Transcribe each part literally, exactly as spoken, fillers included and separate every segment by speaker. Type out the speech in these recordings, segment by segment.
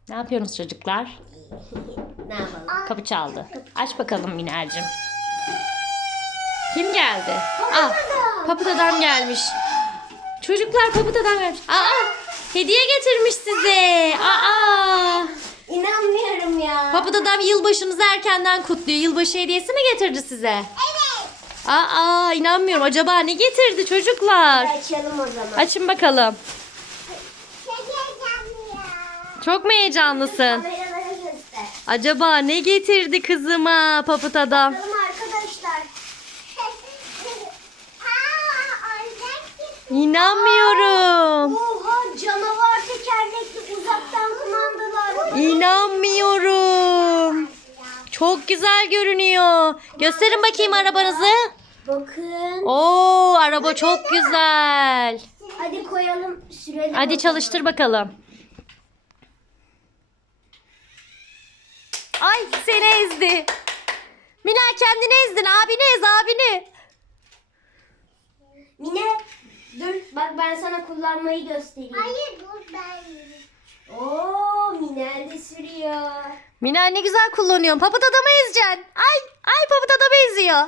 Speaker 1: Ne yapıyorsunuz çocuklar?
Speaker 2: Ne yapalım?
Speaker 1: Kapı çaldı. Aç bakalım Minel'cim. Kim geldi?
Speaker 2: Papıt
Speaker 1: Aa,
Speaker 2: adam.
Speaker 1: Papıt adam gelmiş. Çocuklar Papıt adam gelmiş. Aa, hediye getirmiş size. Aa,
Speaker 2: İnanmıyorum ya.
Speaker 1: Papıt adam yılbaşınızı erkenden kutluyor. Yılbaşı hediyesi mi getirdi size?
Speaker 2: Evet.
Speaker 1: Aa, inanmıyorum. Acaba ne getirdi çocuklar?
Speaker 2: Açalım o zaman.
Speaker 1: Açın bakalım.
Speaker 2: Çok heyecanlı ya.
Speaker 1: Çok mu heyecanlısın?
Speaker 2: Kameralara göster.
Speaker 1: Acaba ne getirdi kızıma Papıt adam?
Speaker 2: Bakalım arkadaşlar. Aa, oyuncak çıktı.
Speaker 1: İnanmıyorum.
Speaker 2: Oha, canavar tekerlekli uzaktan kumandalar.
Speaker 1: İnanmıyorum. Çok güzel görünüyor. Gösterin bakayım arabanızı.
Speaker 2: Bakın.
Speaker 1: Oo, araba çok güzel.
Speaker 2: Hadi koyalım, sürelim.
Speaker 1: Hadi çalıştır bakalım. Ay, seni ezdi. Mina, kendini ezdin. Abini ez, abini.
Speaker 2: Mine, dur bak ben sana kullanmayı göstereyim. Hayır, dur ben. Oo, Mine de sürüyor.
Speaker 1: Mina, ne güzel kullanıyorsun. Papıt adamı ezeceksin. Ay, ay papıt adamı eziyor.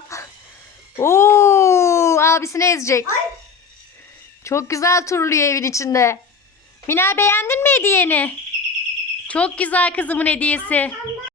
Speaker 1: Oo, abisini ezecek.
Speaker 2: Ay.
Speaker 1: Çok güzel turluyor evin içinde. Mina, beğendin mi hediyeni? Çok güzel kızımın hediyesi.